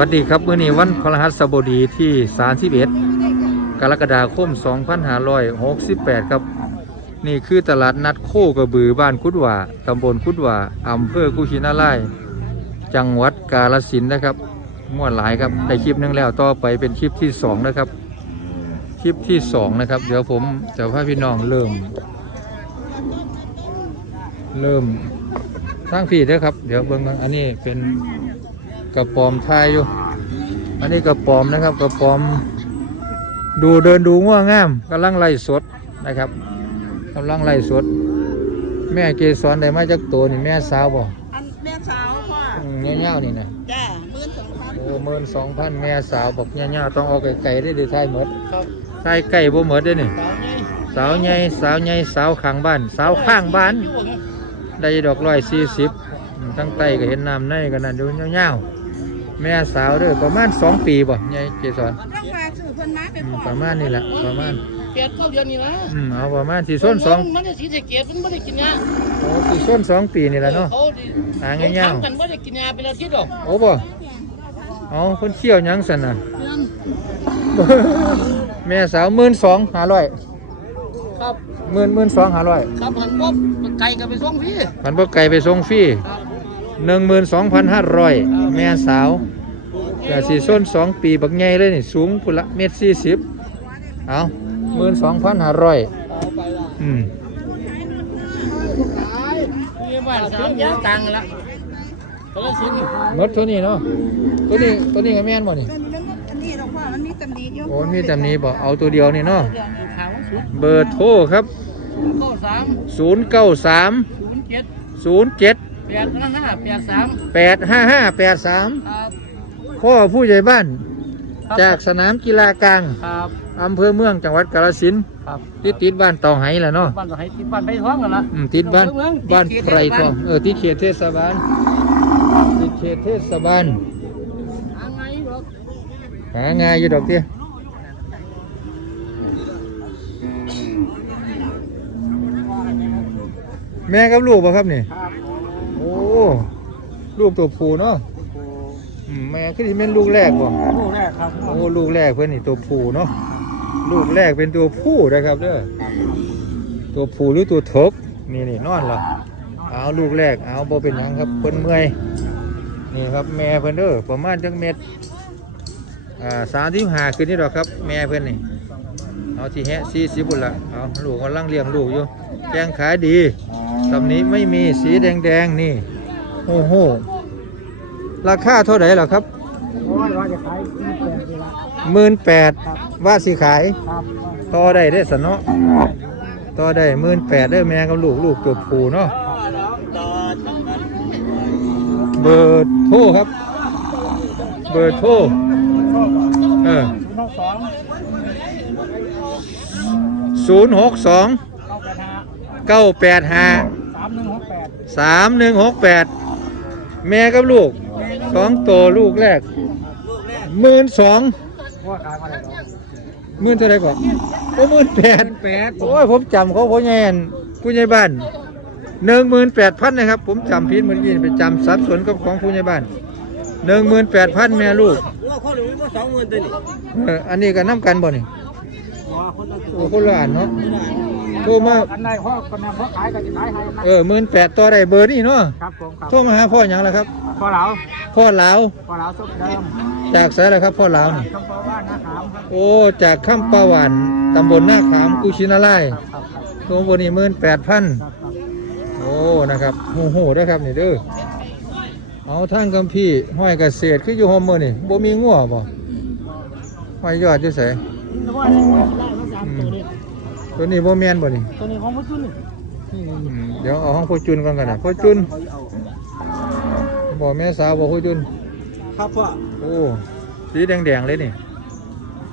วัสดีครับมื้อนี้วันพฤหัสบดีที่ 31 กรกฎาคม 2568 ครับ นี่คือตลาดนัดโคกระบือบ้านคุดว่าตำบลคุดว่าอำเภอกุชินาไลายจังหวัดกาฬสินนะครับม่วนหลายครับได้คลิปนึงแล้วต่อไปเป็นคลิปที่สองนะครับ คลิปที่สองนะครับ เดี๋ยวผมจะพาพี่น้องเริ่ม เริ่มสร้างผีด้วยครับ เดี๋ยวเบิ่งกันอันนี้เป็น กระปอมทายอยู่ อันนี้กระปอมนะครับกระปอม ดูเดินดูง่วงงามกำลังไล่สดนะครับกำลังไล่สด แม่เกสรได้มาจากตัวนี่แม่สาวบ่อันแม่สาวพ่ออืมเงี้ยวๆนี่นะจ้าหมื่นสองพันโอ้เมินสองพันแม่สาวบอกเงี้ยวๆต้องเอาไก่ๆได้ดีทายหมดครับทายไก่บ่หมดได้อนี่สาวนี่สาวใหญ่สาวใหญ่สาวข้างบ้าน สาวข้างบ้านได้ดอกร้อยสี่สิบทั้งไตก็เห็นน้ำในกันนั่นดูเงาวๆ แม่สาวเด้อประมาณสองปีบ่ยายเกศรต้องมาสื่อเพิ่นมาไปอืมพ่อประมาณนี่แหละประมาณแปดเก้าเดือนนี่นะอืมเอาประมาณสี่ส้นสองมันได้สีสะเกตมันไม่ได้กินยาโอ้สี่ส้นสองปีนี่แหละเนาะ เขาดิหาเงี้ยวทำกันไม่ได้กินยาเป็นอาทิตย์หรอกๆโอ้บ่เอาคนเชี่ยวหยังสันน่ะแม่สาวหมื่นสองห้าร้อยครับหมื่นหมื่นสองห้าร้อยครับหันบ๊อบไก่กับไปส่งพี่พันบ่ไก่ไปส่งฟรีครับ หนึ่งหมื่นสองพันห้าร้อยแม่สาวแต่สี่ส้นสองปีบักไงเลยนี่สูงพุละเมตรสี่สิบเอาหมื่นสองพันห้าร้อยอืมมดตัวนี้เนาะตัวนี้ตัวนี้ก็แม่นบ่นี่โอ้มีจำนี้บอกเอาตัวเดียวนี่เนาะเบอร์โทรครับศูนย์เก้าสามศูนย์เจ็ด แปดห้าห้าแปดสามแปดห้าห้าแปดสามพ่อผู้ใหญ่บ้านจากสนามกีฬากลางครับอำเภอเมืองจังหวัดกาฬสินติดติดบ้านต่อไห่แหละเนาะบ้านต่อให้ติดบ้านไผ่ทองกันละอืมติดบ้านบ้านไผ่ทองเออที่เขตเทศบาลติดเขตเทศบาล หาไงหรอกหางายอยู่ดอกเตี้ยแม่กับลูกป่ะครับนี่ ค ลูกตัวผู้เนาะอืมแม่คือที่เป็นลูกแรกบ่ลูกแรกครับโอ้ลูกแรกเพื่อนนี่ตัวผู้เนาะลูกแรกเป็นตัวผู้นะครับเด้อตัวผู้หรือตัวทกนี่นี่นอนเหรอเอาลูกแรกเอาบ่เป็นหยังครับเพิ่นเมื่อยนี่ครับแม่เพิ่นเด้อประมาณจักเม็ดอ่าสามที่หาขึ้นนี่ดอกครับ แม่เพิ่นนี่เอาที่แฮะสี่สิบบุญละเอาลูกกำลังเลี้ยงลูกอยู่แจ้งขายดีตำนี้ไม่มีสีแดงๆนี่ โอ้โห ราคาเท่าไหร่ล่ะครับโอ้ยว่าจะขายที่แปดละหมื่นแปดว่าสิขาย ครับต่อได้ได้สนเนาะต่อได้หมื่นแปดได้แม่กับลูกลูกตัวผูเนาะเบอร์โทรครับ เบอร์โทรเออศูนย์หกสองเก้าแปดห้าสามหนึ่งหกแปด แปดแม่กับลูกสองตัวลูกแรกหมื่นสองว่าขายมาได้หรอหมื่นเท่าไหรก่อนโอ้หมื่นแปดแปดโอ้ยผมจำเขาเขาแย่นผู้ใหญ่บ้านหนึ่งหมื่นแปดพันนะครับ ผมจำผิดเมื่อกี้ไปจำสับสนกับของผู้ใหญ่บ้านหนึ่งหมื่นแปดพันแม่ลูกว่าคนหนึ่งว่าสองหมื่นตัวนี่เอออันนี้ก็น้ำกันบ่นี่ว่าคนละโอ้คนละอันเนาะ โทรมา อันใดพ่อคนนั้นพ่อขายกันจะขายให้นะเออหมื่นแปดต่อได้เบอร์นี่เนาะครับผมครับโทรมาหาพ่ออย่างไรครับ พ่อเหลาพ่อลาวพ่อเหลาสุดเดิมจากสายอะไรครับพ่อลาวนี่คำบอกว่านาขามครับโอ้จากข้ามปาหวันตำบลหน้าขามกุชินาไลยครับครับตัวบนนี่หมื่นแปดพันครับครับโอ้นะครับโอ้โหได้อครับนี่เด้อเอาทางกัมพี่ห้อยเกษตรคืออยู่โฮมเมอร์นี่บ่มีงัวบ่ห้อยยอดอยู่ไสแต่ว่ ตัวนี้บ่แม่นบ่นี่ตัวนี้ของพุทธนี่อืมเดี๋ยวเอาห้องพ่อจุนก่อนกันนะพ่อจุนบ่แม่สาวบ่พ่อจุน ครับพ่อโอ้สีแดงๆเลยนี่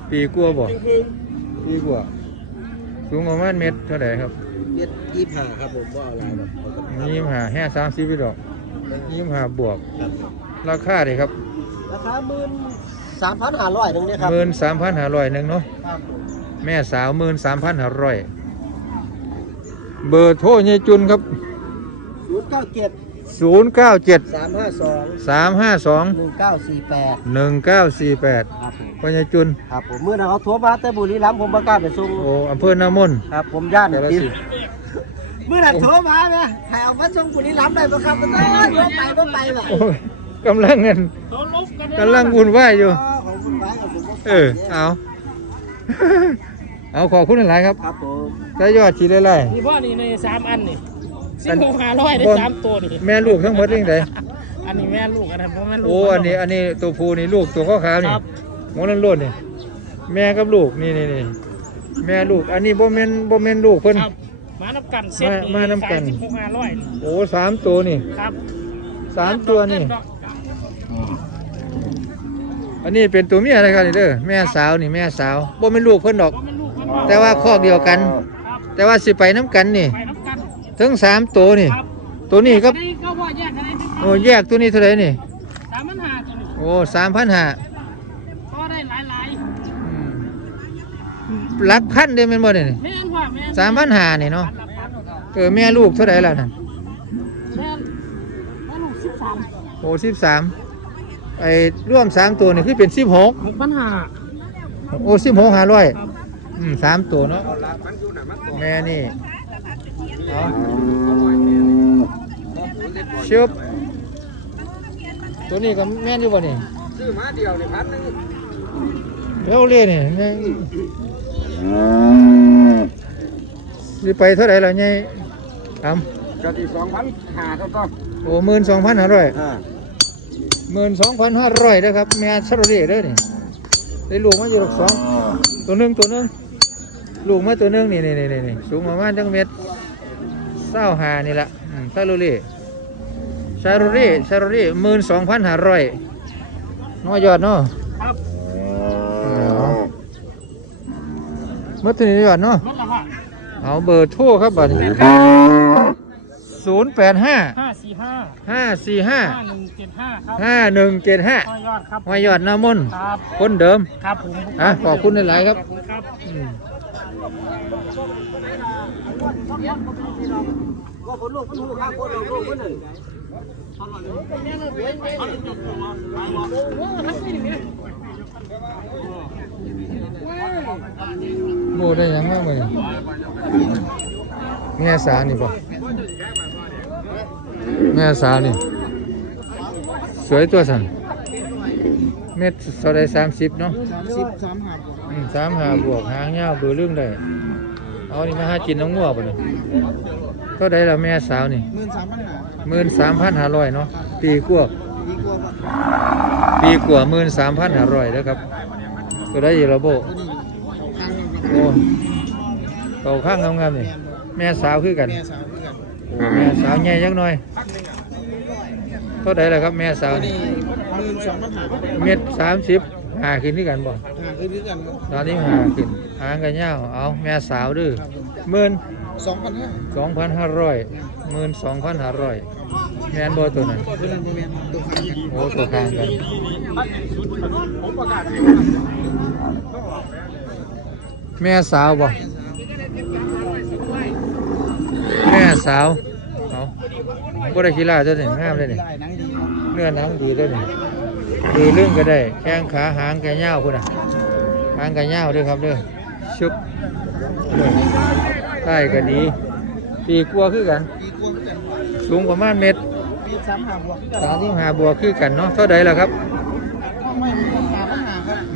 ปีกลัวาบ่ปีกลัวาสูงประมาณเม็ดเท่าไหร่ครับเจ็ดยี่สิบห้าครับผมว่าอะไรแบบยี่สิบห้าแห่สามสิบดอกยี่สิบห้าบวกราคาเลยครับราคาหมื่นสามพันห้าร้อยตรงนี้ครับหมื่นสามพันห้าร้อยหนึ่งเนาะครับ แม่สาวหมื่นสามพันห้าร้อยเบอร์โทรยายจุนครับศูนย์เก้าเจ็ดศูนย์เก้าเจ็ดสามห้าสองสามห้าสองหนึ่งเก้าสี่แปดหนึ่งเก้าสี่แปดครับผมพญาจุน ครับผมเมื่อนั้นเขาโทรมาแต่บุรีรัมย์ผมประกล้าศไปส่งโอ้อำเภอน้ำมนต์ครับผมย่านแต่ละดินสิเมื่อนั้นโทรมาไหมให้เอามาส่งบุรีรัมย์ได้ปะครับมันได้รถไปรถไปแบบโอ้ยกำลังเงินกำลังวุ่นวายอยู่ ของคุณฟ้ากับผมก็เออเอา เอาขอบคุณหลายๆครับครับผมได้ยอดชีไล่นี่พ่อนี่ในสามอันนี่สิอับนหกห้าร้อยได้บนสามตัวนี่ๆแม่ลูกทั้งหมดเรื่องใดอันนี้แม่ลูกอันนั้นพ่อแม่ลูกโอ้อันนี้อันนี้ตัวผู้นี่ลูกตัวขาวๆนี่ครับหัวนั่นล้วนนี่แม่กับลูกนี่นี่นี่แม่ลูก อันนี้บ่แม่นบ่แม่นลูกเพิ่น ครับมาน้ำกันเซ็ตมามาน้ำกัน สิบหกห้าร้อยโอ้สามตัวนี่ครับสามตัวนี่ อันนี้เป็นตัวเมียอะไรครับนี่เด้อแม่สาวนี่แม่สาวบ่แม่นลูกเพิ่นดอกพ่อแม่ลูกเพิ่น แต่ว่าคอกเดียวกัน ครับแต่ว่าสิไปน้ำกันนี่ ไปน้ำกันทั้งสามตัวนี่ ครับตัวนี้ก็อันนี้ก็พ่อแยกกันได้ที่โอ้แยกตัวนี้เท่าไหร่นี่ สามพันห้าตัวนี้โอ้สามพันห้าก็ได้หลายหลายหลักพันเด้แม่นบ่เนี่ยๆแม่นว่าแม่นสามพันห้านี่เนาะพันละพันเออแม่ลูกเท่าไหร่ล่ะนั่นแม่นแม่ลูกสิบสามโอ้สิบสามไอ้ร่วมสามตัวนี่คือเป็นสิบหกหกพันห้าโอ้สิบหกห้าร้อยครับ อืมสามตัวเนาะแม่นี่เอาชุบตัวนี้ก็แม่นอยู่บ่นี่ซื้อมาเดียวในพันนึงเร็วเลยนี่แม่งสิไปเท่าไหร่ล่ะเนี่ยทำจะที่สองพันหาเท่าก็โอ้หมื่นสองพันห้าร้อยอ่าหมื่นสองพันห้าร้อยนะครับแม่ชาโรเล่เด้อนี่ได้ลูกมาอยู่ดอกสองตัวหนึ่งตัวหนึ่ง ลูกมาตัวหนึ่งนี่นี่นี่นี่สูงประมาณจังเม็ดเศร้าหานี่ละอืมชาโรเล่ชาโรเล่ชาโรเล่หมื่นสองพันห้าร้อยน้อยยอดเนาะครับเอาเมื่อตัวนี้ยอดเนาะลดละค่ะเอาเบอร์โทรครับบัดนี้ศูนย์แปดห้าห้าสี่ห้าห้าสี่ห้าห้าหนึ่งเจ็ดห้าครับห้าหนึ่งเจ็ดห้าพ่อยอดครับห้อยยอดหน้ามนต์ครับคนเดิม ครับผมอะขอบคุณหลายๆครับ ขอบคุณครับอืมก็คนลูกคนลูกข้างคนลูกคนหนึ่งโบได้ยังมากเลยแม่สาวนี่ปะแม่สาวนี่ สวยตัวสันเม็ดสอได้สามสิบเนาะสามสิบสามหา สามหาบวกหางยาวเบือเรื่องได้เอานี่มาหากินน้องงัวป่ะเนี่ยก็ได้ละแม่สาวนี่หมื่นสามพันหาหมื่นสามพันห้าร้อยเนาะปีกว่าดีกว่าปีกว่าหมื่นสามพันห้าร้อยแล้วครับตัวได้ยีระโบตัวนี้เขาข้างกันโอ้เก่าข้างงามๆนี่แม่สาวคือกันแม่สาวเพื่อนโอ้แม่สาวใหญ่ยักหน่อยเท่าไดล่ะครับแม่สาวนี่หมื่นสองพันหาเม็ดสามสิบ หาขึ้นที่กันบ่หาคือด้วยกันตอนนี้หาขึ้นหางกันยาวเอาแม่สาวดื้อหมื่นสองพันห้าสองพันห้าร้อยหมื่นสองพันห้าร้อยแม่นบ่ตัวนั้นตัวนั้นโมเมนต์ตัวข้างกันโอ้ตัวข้างกันแม่สาวบ่แม่สาวเอาบ่ได้ขี้ลาตัวนี้งามเลยนี่ได้นังดีเนื้อหนังดีด้วย นี่ดูเรื่องก็ได้ แข้งขาหางกระย่าวพุ่นอะหางกระย่าวด้วยครับเด้อชุบใต้ก็ดีปีกลัวคือกันดีกว่ากันสูงประมาณเมตรสามหาบวกสามที่หาบัวคือกันเนาะเท่าใดล่ะครับ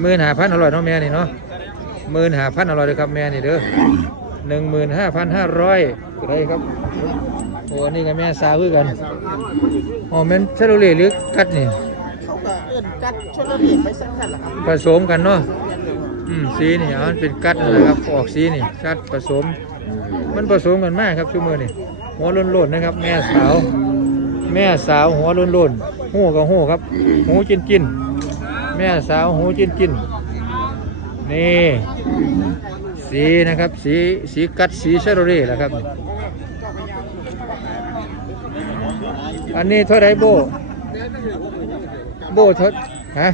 หมื่นหาพันอร่อยเนาะแม่นี่เนาะหมื่นหาพันอร่อยเลยครับแม่นี่เด้อหนึ่งหมื่นห้าพันห้าร้อยไรครับโอ้นี่กับแม่สาวคือกันอ๋อแม่นเชลเล่หรือกัดนี่เขา ก็เอื้อนกัดชนเบียบไปสักกันแหละครับผสมกันเนาะอืมสีนี่เอามันเป็นกัดนะครับออกสีนี่กัดผสม มันผสมกันมากครับชั่วมือนี่หัวโล้นๆนะครับ แม่สาว แม่สาวหัวโล้นๆหูกับหูครับหูจินจินๆแม่สาวหูจินจินๆนี่สีนะครับสีสีกัดสีเชอร์รี่แหละครับ อันนี้เท่าไรโบ โบเท่าฮะ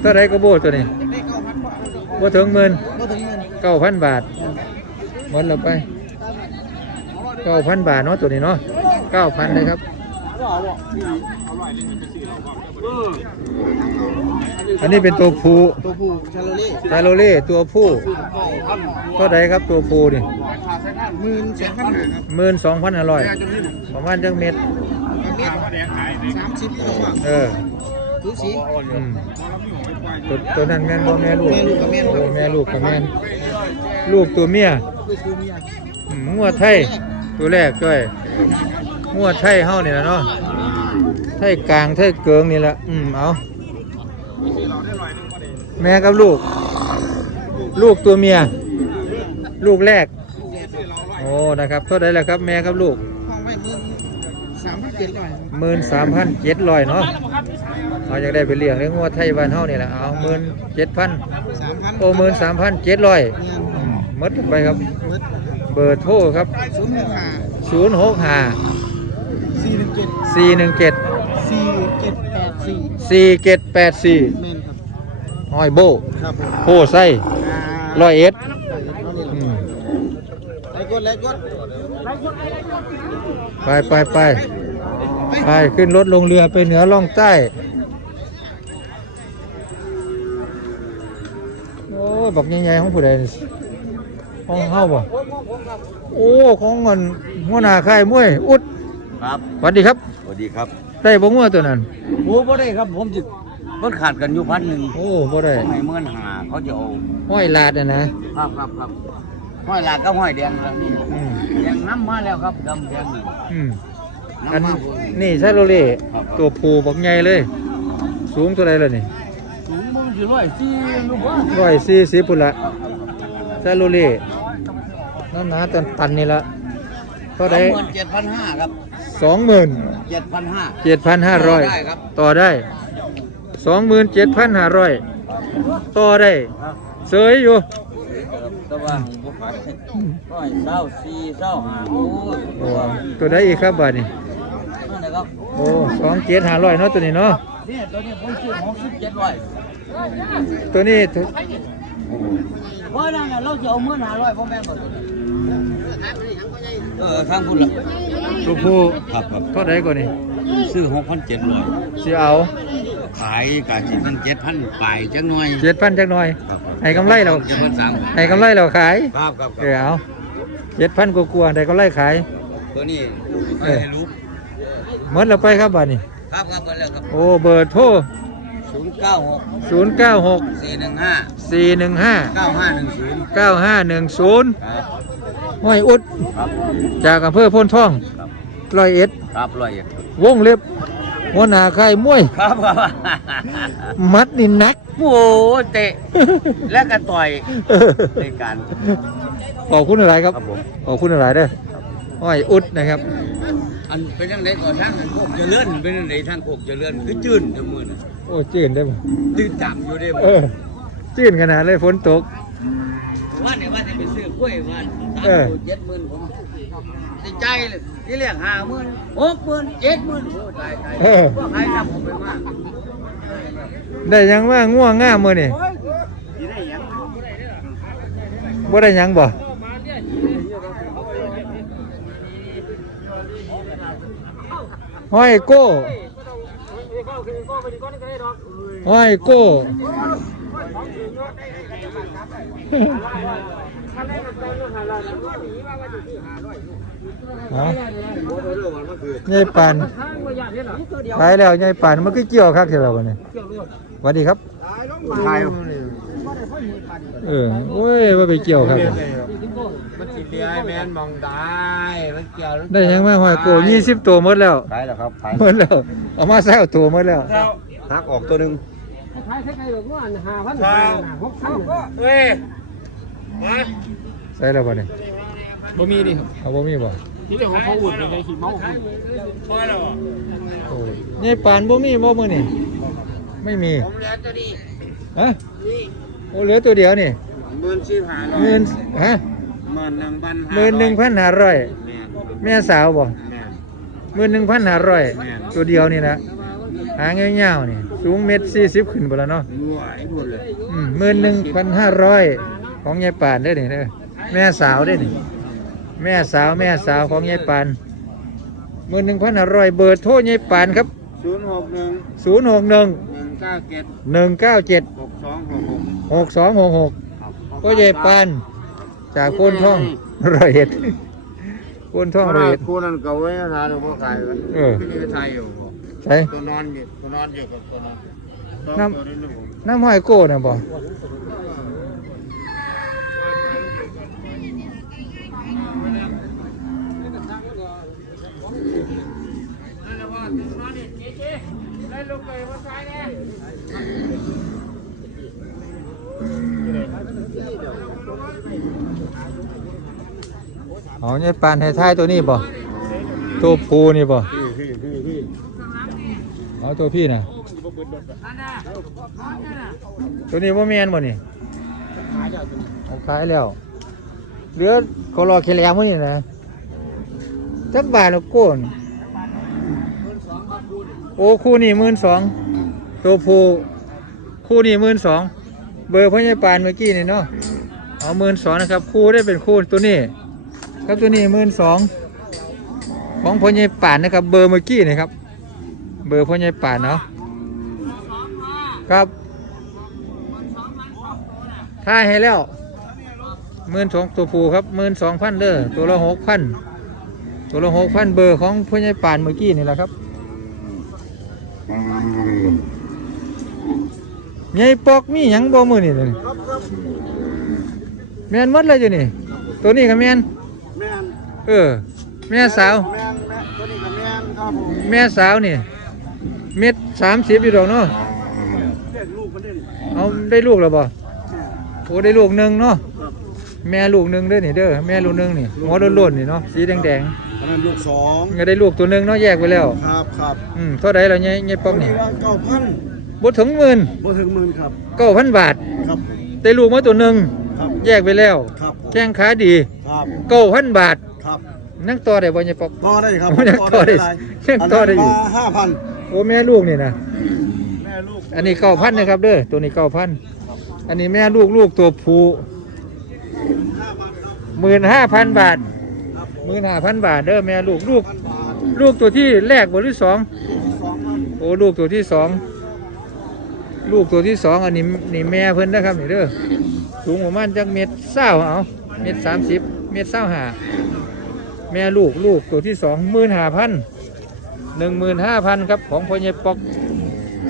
เท่าไรก็โบตัวนี้ได้เก้าพันบาทบ่ถึงหมื่นก็ถึงเงินเก้าพันบาทหมดแล้วไปเก้าพันบาทเนาะตัวนี้เนาะเก้าพันเลยครับอันนี้เป็นตัวผู้ตัวผู้ชาโลเล่ชาโลเล่ตัวผู้เท่าไหรครับตัวผู้นี่ หมื่นสองพันหาครับหมื่นสองพันอร่อยประมาณจังเม็ดเม็ดสามสิบตัวเออดูสีอืมตัวตัวนั้นแม่นบ่แม่ลูกแม่ลูกกับแม่นครับโอ้แม่ลูกกับแม่นลูกตัวเมียดูตัวเมียอืมงัวไทยตัวแรกด้วยงัวไทยเฮานี่แหละเนาะไทยกลางไทยเกิงนี่แหละอืมเอาแม่กับลูก ลูกตัวเมีย ลูกแรก โอ้นะครับเท่าไหรแล้วครับแม่กับลูกห้องไว้หมื่นสามพันเจ็ดร้อยหมื่นสามพันเจ็ดร้อยเนาะเอาอยากได้ไปเลี้ยงเลี้ยงงัวไทยบ้านเฮานี่แหละเอาหมื่นเจ็ดพันสามพันโอ้หมื่นสามพันเจ็ดร้อยเงินมดไปครับเบิดเบอร์โทรครับศูนย์หนึ่งห้าศูนย์หกห้าสี่หนึ่งเจ็ดสี่หนึ่งเจ็ดสี่เจ็ดแปดสี่สี่เจ็ดแปดสี่เมนครับห้อยโบครับผมโพไส้ร้อยเอ็ดอืมไล่ กดไล่กดไปไปไปไปขึ้นรถลงเรือไปเหนือล่องใต้ โอ้ยบักใหญ่ๆของผู้ใดนี่ของเฮาบ่โอ้ของเงินหัวหน้าค่ายมวยอุดครับสวัสดีครับสวัสดีครับ ได้บ่งัวตัวนั้นโอ้บ่ได้ครับผมจะมันขาดกันอยู่พันหนึ่งโอ้บ่ได้ให้เมื่อนหาเขาจะเอาห้อยลาดน่ะนะครับครับครับ ห้อยหลากก็ห้อยแดงแล้วนี่อืม แดงน้ำมาแล้วครับดำแดงนี่อืมอันน้ำมานี่ชาโรเล่ตัวผู้บักใหญ่เลย สูงตัวใดล่ะนี่สูงมันสิร้อยสี่ลูกว่าร้อยสี่สิบปุ่นละซาโลเล่น้ำหนาตันตันนี่ละเท่าสไดองหมื่นเจ็ดพันห้าครับสองหมื่นเจ็ดพันห้า เจ็ดพันห้าร้อยได้ครับ ต่อได้สองหมื่นเจ็ดพันห้าร้อยต่อได้ เสยอยู่ แต่ว่าบุกขายร้อยเศร้าสี่เศร้าห้าโอ้ยโอ้ตัวได้อีกครับบาทนี่นั่นแหละครับโอ้สองเจ็ดห้าร้อยเนาะตัวนี้เนาะนี่ตัวนี้ผมซื้อหกสิบเจ็ดร้อยตัวนี้ตัวเพราะนั่นน่ะเราจะเอาเมื่อนหาร้อยพ่อแม่นบ่ตัวนี้เออทางคุณล่ะตัวผู้ครับครับเท่าไดก่อนนี่ซื้อหกพันเจ็ดร้อยสิเอาขายกะสิมันเจ็ดพันปลายจังหน่อยเจ็ดพันจักหน่อยครับให้กำไรเรา เจ็ดพันสามให้กำไรเราขายครับครับเออเอาเจ็ดพันกว่าๆได้กำไรขายตัวนี้เออให้รู้หมดเราไปครับบาทนี่ครับครับมาแล้วครับโอ้เบอร์โทรศูนย์เก้าหก0 9 6 สี่หนึ่งห้า4 1 5 เก้าห้าหนึ่งศูนย์9 5 1 0ครับห้อยอุด ครับจากอำเภอโพ้นท่องครับร้อยเอ็ดครับร้อยเอ็ดวงเล็บ หัวหน้าค่ายมวย ครับครับมัดนินนัก โอ้เตะ และก็ต่อยในการขอบคุณอะไรครับ ครับผม ขอบคุณอะไรเด้อห้อยอุดนะครับ อันเป็นยังไงก่อนทางโคกเจริญเป็นยังไงทางโคกเจริญคือจืดทั้งมือน่ะโอ้จืนได้บ่จืดจับอยู่ได้บ่เออจืนขนาดเลยฝนตก ว่าเนี่ยว่าจะไปซื้อกล้วยวันสามเออหมื่นเจ็ดหมื่นผมในใจเลย ที่เรียกห้าหมื่นหกหมื่นเจ็ดหมื่นโอ้ตายตายเออ พวกใครทำผมไปมากได้หยังว่าง่วงง่ามมือนี่ที่ได้หยังบ่ได้หยังบ่ห้อยโก้ห้อยโก้ เอาใหญ่ปานไปแล้วใหญ่ปานมันคือเกี่ยวคักเท่าไหร่วะเนี่ยสวัสดีครับทายเออโอ้ยว่าไปเกี่ยวครับ มันสิเลียแมนมองได้มันเกี่ยวได้หยังมาหอยโกยี่สิบตัวหมดแล้วขายแล้วครับขายหมดแล้วเอามาแซวตัวหมดแล้วหักออกตัวหนึ่งขายใช้ใครบอกว่าหาพันหกพันเฮ้ย ใส่แล้วบ่เนี่ยบ่มีดิครับเอาบ่มีบ่ที่เดี๋ยวเขาอุ่นเป็นไงขี่เมาโอ้ยใหญ่ปานบ่มีบ่มื้อนี่ไม่มีผมแล้วจะดีฮะโอ้เหลือตัวเดียวนี่หมื่นสี่พันหมื่นฮะหมื่นหนึ่งพันหมื่นหนึ่งพันห้าร้อยแม่นแม่สาวบ่แม่นหมื่นหนึ่งพันห้าร้อยตัวเดียวนี่นะหางยาวๆนี่สูงเมตรสี่สิบขึ้นไปแล้วเนาะรวยหมดเลยหมื่นหนึ่งพันห้าร้อย ของยายป่านได้อนี่เด้อแม่สาวได้อนี่แม่สาวแม่สาวของยายปานมือหนึ่งพันอร่อยเบอร์โทรยายปานครับศูนย์หกหนึ่งศูนย์หกหนึ่งหนึ่งเก้าเจ็ดหนึ่งเก้าเจ็ดหกสองหกหกหกสองหกหกครับก็ยายปานจากโคนท่องร้อยเอ็ดโคนท่องร้อยเอ็ดคู่นั้นก็ไว้ทานหรือพวกขายกันเออที่นี่ไทยอยู่บ่ใช่ตัวนอนอยู่ตัวนอนอยู่กับตัวนั้นสองน้ำตัวนี้หนึ่งผมน้ำห้อยโก้นะบ่ อ๋อยายปานให้ท้ายตัวนี้บ่ตัวผูนี่บ่ะอ๋อตัวพี่นะตัวนี้บ่แม่นบ่นี่ขายแล้วเหลือก็รอแค่แหลมมื้อนี่นะ จักบาทแล้วโก้นโอ้คู่นี่12,000ตัวผู้คู่นี่12,000เบอร์พญปานเมื่อกี้นี่เนาะเอา12,000นะครับ คู่ได้เป็นคู่ตัวนี้ครับตัวนี้12,000ของพ่อใหญ่ปานนะครับ เบอร์เมื่อกี้นี่ครับ เบอร์พญปานเนาะครับท่ายให้แล้วหมื่นสองตัวผูครับหมื่นสองพันเด้อตัวละหกพัน ตัวละหกพันเบอร์ของพ่อใหญ่ป่านเมื่อกี้นี่แหละครับใหญ่ปอกมีหยังบ่มือนี่เลยแมนหมดเลยอยู่นี่ ตัวนี้ก็แมนแม่นเออ แม่สาว แม่นแม่นตัวนี้กับแม่นครับผมแม่สาวนี่ เม็ดสามสิบอยู่ดอกเนาะเรียกลูกมันได้ดิเอาได้ลูกแล้วบ่โอ้ได้ลูกหนึ่งเนาะแม่ลูกหนึ่งเด้อนี่เด้อแม่ลูกหนึ่งนี่หัวโล้นๆนี่เนาะสีแดง อันนั้นลูกสองๆก็ได้ลูกตัวหนึ่งเนาะแยกไปแล้ว ครับครับอืมเท่าใดแล้วเนี่ยเนี่ยป๊อกนี่ว่าเก้าพันบ่ถึงหมื่นบ่ถึงหมื่นครับ เก้าพันบาทครับ ได้ลูกมาตัวหนึ่งครับ แยกไปแล้วครับแข้งขาดีครับเก้าพันบาท ครับนั่งต่อได้บ่เนี่ยป๊อกต่อได้ครับโอ้ยังต่อได้หลายยังต่อได้อยู่ ห้าพันโอ้แม่ลูกนี่นะแม่ลูกอันนี้เก้าพันนะครับเด้อตัวนี้เก้าพันอันนี้แม่ลูกลูกตัวผู้ห้าพันครับหมื่นห้าพันบาทครับผม หมื่นห้าพันบาทเด้อแม่ลูกลูกพันบาทลูกตัวที่แรกบทที่สองสองพันโอ้ลูกตัวที่สองลูกตัวที่สองอันนี้นี่แม่เพิ่นนะครับนี่เด้อสูงประมาณจักเม็ดเศร้าเอาเม็ดสามสิบเม็ดเศร้าหาแม่ลูกลูกตัวที่สองหมื่นห้าพันหนึ่งหมื่นห้าพันครับของพ่อใหญ่ปอก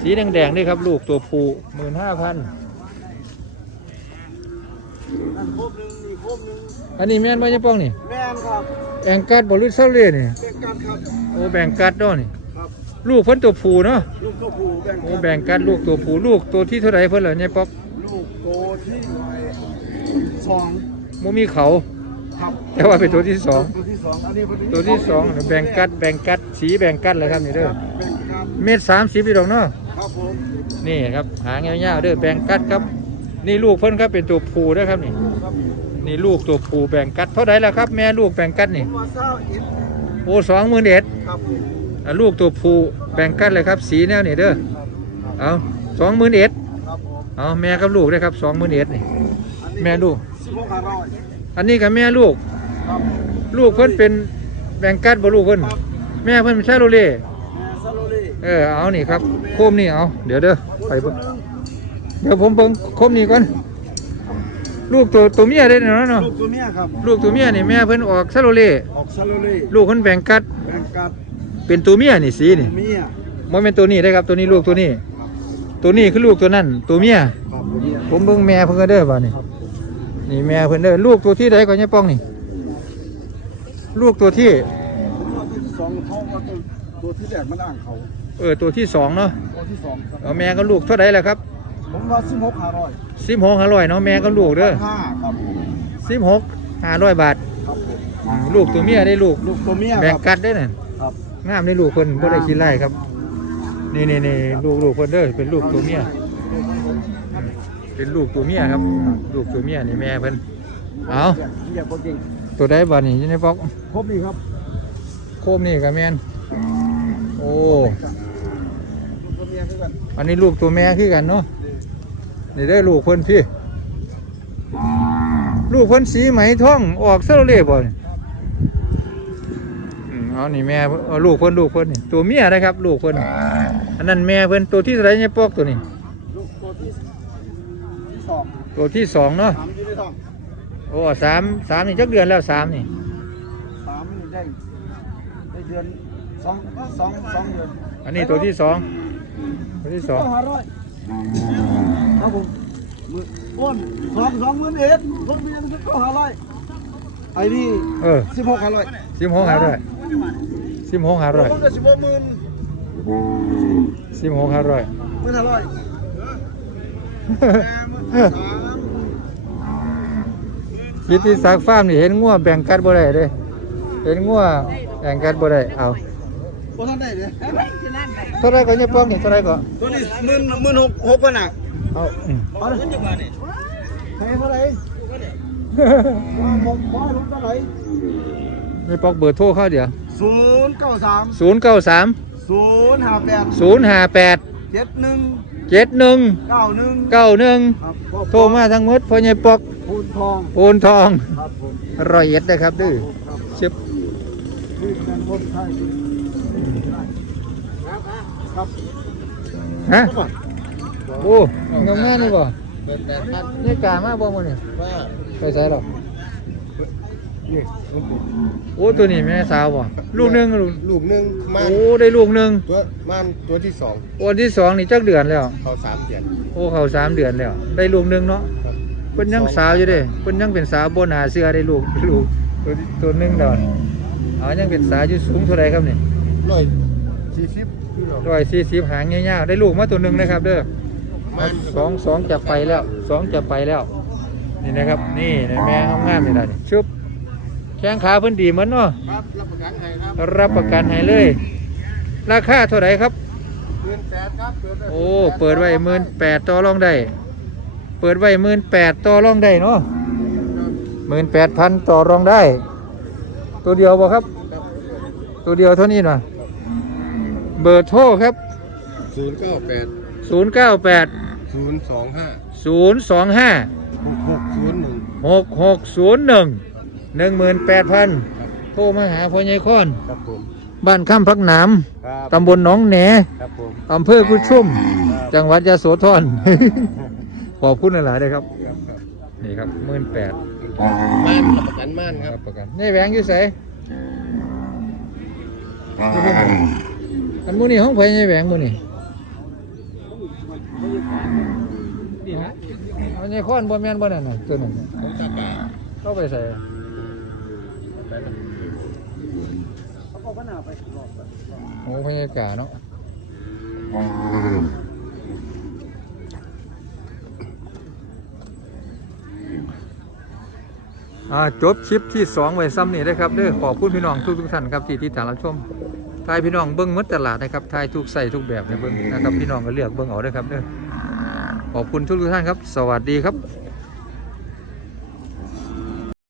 สีแดงๆนี่ครับ ลูกตัวผู้หมื่นห้าพัน นั่นครบหนึ่งนี่ครบหนึ่งอันนี้แม่นพ่อใหญ่ปอกนี่แม่นครับแองกัดบอลลูนเซาเล่นี่แบ่งกันครับ โอ้แบ่งกัดเนาะนี่ครับ ลูกเพิ่นตัวผู้เนาะลูกตัวผู้แบ่งโอ้กันแบ่งกัดลูกตัวผู้ลูกตัวที่เท่าไหร่เพิ่นเหรอใหญ่ปอกลูกโตที่สองโมมีเขา ครับแต่ว่าเป็นตัวที่สอง ตัวที่สองอันนี้ตัวที่สองแบ่งกัดแบ่งกัดสีแบ่งกัดเลยครับนี่เด้อแบ่งกันเม็ดสามสิบพี่ดอกเนาะครับผมนี่ครับหางยาวๆเด้อแบ่งกัดครับ นี่ลูกเพิ่นครับเป็นตัวผู้เด้อครับนี่ครับ นี่ลูกตัวผู้แบ่งกัดเท่าไหร่แล้วครับ แม่ลูกแบ่งกัดนี่ตัวเศร้าอินโอ้สองหมื่นเอ็ดครับผมลูกตัวผู้แบ่งกัดเลยครับ สีแนวนี่เด้อเอาสองหมื่นเอ็ดครับผมเอาแม่กับลูกได้ครับสองหมื่นเอ็ดนี่อันนี้แม่ลูกสิบหกห้าร้อยอันนี้กับแม่ลูกครับลูกเพิ่นเป็นแบ่งกัดบ่ลูกเพิ่นแม่เพิ่นเป็นชาโรเล่แม่ซาโลลี่เออเอานี่ครับโคมนี่เอาเดี๋ยวเด้อไปคเบิ่นงหนึ่งเดี๋ยวผมเบิ่งโคมนี่ก่อน ลูกตัวตัวเมียได้เนาะเนาะลูกตัวเมียครับลูกตัวเมียนี่แม่เพิ่นออกชาโรเล่ออกซาโลลี่ลูกเพิ่นแบ่งกัดแบ่งกันเป็นตัวเมียนี่สีนี่เมียบ่แม่นตัวนี้ได้อครับตัวนี้ลูกตัวนี้ ตัวนี้คือลูกตัวนั้นตัวเมียครับผมผมเบิ่งแม่เพิ่นก็เด้อบ่นี่นี่แม่เพิ่นเด้อลูกตัวที่ใดก่อนยายป้องนี่ ลูกตัวที่ผมว่าตัวที่สองเขาว่าตัวตัวที่แรกมันอ่างเขาเออตัวที่สองเนาะตัวที่สองครับเอาแม่กับลูกเท่าใดล่ะครับ ผมว่าสิบหกห้าร้อยสิบหกห้าร้อยเนาะแม่กับลูกเด้อห้าครับผมสิบหกห้าร้อยบาทครับผมอืมลูกตัวเมียได้ลูกลูกตัวเมียแบ่งครับกัดได้อน่ะครับงามได้ลูกเพิ่นบ่ได้กินไร่ครับ นี่นี่นี่ลูกลูกเพิ่นเด้อเป็นลูกตัวเมียอืมเป็นลูกตัวเมียครับ ลูกตัวเมียนี่แม่เพิ่นเอาเรียกว่าเก่งตัวใดบ้านี่อยู่ในบล็อกครบนี่ครับโคมนี่กับแม่นโอ้ลูกตัวเมียคือกันอันนี้ลูกตัวแม่คือกันเนาะ นี่ได้อลูกเพิ่นพี่ ลูกเพิ่นสีไหมท่องออกเซลเล่บ่นี่เอานี่แม่เอาลูกเพิ่นลูกเพิ่นนี่ตัวเมียนะครับ ลูกเพิ่นอันนั้นแม่เพิ่นตัวที่เท่าไหรเนี่ยปอกตัวนี้ลูกตัวที่ที่สองตัวที่สองเนาะสามอยู่ในท้องโอ้สามสามนี่จักเดือนแล้วสามนี่สามนี่ได้ได้เดือนสองสองสองเดือนอันนี้ตัวที่สองตัวที่สองเก้าห้าร้อย ครับผมมืออ้วนสองสองหมื่นเอ็ดคนเมียนก็ห้าร้อยไอ้นี่เออสิบหกห้าร้อยสิบหกห้าร้อยสิบหกห้าร้อยมันก็สิบหกหมื่นสิบหกห้าร้อยหมื่นห้าร้อยแม่หมื่นสามคิดที่สักฟาร์มนี่เห็นงัวแบ่งกัดบ่ได้เด้เห็นงัวแบ่งกัดบ่ได้เอาโอ้ท่านได้เลยคือนั่นได้เท่าไรก็เนี่ยปอกนี่เท่าไรก็ตัวนี้หมื่นหมื่นหกหกพันอะ เอาอืมเอาเลยใช่เท่าไหร่ผมขอให้ผมเท่าไหร่ไม่ปอกเบอร์โทรเข้าเดี๋ยวศูนย์เก้าสามศูนย์เก้าสามศูนย์ห้าแปดศูนย์ห้าแปดเจ็ดหนึ่งเจ็ดหนึ่งเก้าหนึ่งเก้าหนึ่งโทรมาทั้งหมดพ่อใหญ่ปอกพูนทองโพนทองรอยเอ็ดนะครับดื้อเชิบเป็นคนไทยครับฮะ โอ้งามงามนี่บ่นี่กามาบ่มื้อนี่ไปใส่หรอโอ้ตัวนี้แม่สาวบ่ลูกหนึงลูกลูกหนึ่งมันโอ้ได้ลูกหนึงตัวมันตัวที่สองวันที่สองนี่จักเดือนแล้ว เขาสามเดือนโอ้เขาสามเดือนแล้ว ได้ลูกหนึงเนาะครับเพิ่นยังสาวอยู่เด้เพิ่นยังเป็นสาวบ่น่าเชื่อได้ลูกลูกตัวตัวหนึงดอกอ๋อยังเป็นสาวอยู่สูงเท่าไหร่ครับนี่ร้อยสี่สิบคือเรา ร้อยสี่สิบหางยาวๆได้ลูกมาตัวหนึงนะครับเด้อมัน สองสองจะไปแล้วสองจะไปแล้ว นี่นะครับ นี่แม่งามๆนี่ล่ะนี่ชุบแข้งขาเพิ่นดีเหมือนเนาะครับรับประกันให้ครับรับประกันให้เลย ราคาเท่าไหร่ครับเงินแปดครับเปิดได้โอ้เปิดไว้หมื่นแปดต่อรองได้เปิดไว้หมื่นแปดต่อรองได้เนาะหมื่นแปดพันต่อรองได้ ตัวเดียวบ่ครับ ตัวเดียวเท่านี้นะเบอร์โทรครับศูนย์เก้าแปด ศูนย์เก้าแปดศูนย์สองห้าศูนย์สองห้าหกหกศูนย์หนึ่งหกหกศูนย์หนึ่งหนึ่งหมื่นแปดพันโทรมาหาพ่อใหญ่ค้อน ครับผมบ้านข้ามพักหนามครับตำบลหนองแหนครับผมอำเภอกุดชุ่ม จังหวัดยะโสธร ขอบคุณหลายๆเลยครับ ครับครับนี่ครับหมื่นแปดม่านรับประกันม่านคครัรับบประกันนี่แหวงอยู่ไสอันมูนี่ห้องไผ่นี่แหวงมูนี่ เอาในค้อนบ่แม่นบ่นั่นน่ะตัวนั้นน่ะผมตากาเข้าไปใส่เขาก็พัฒนาไปรอบโอ้พญากาเนาะอ่าจบคลิปที่สองไว้ซ้ำนี่นะครับเด้อขอบคุณพี่น้องทุกทุกท่านครับที่ติดตามรับชม ทายพี่น้องเบิ้งมดตลาดนะครับทายทุกใส่ทุกแบบในเบิ้งนะครับพี่น้องก็เลือกเบิ้งเอาด้อครับเด้อขอบคุณทุกท่านครับ สวัสดีครับ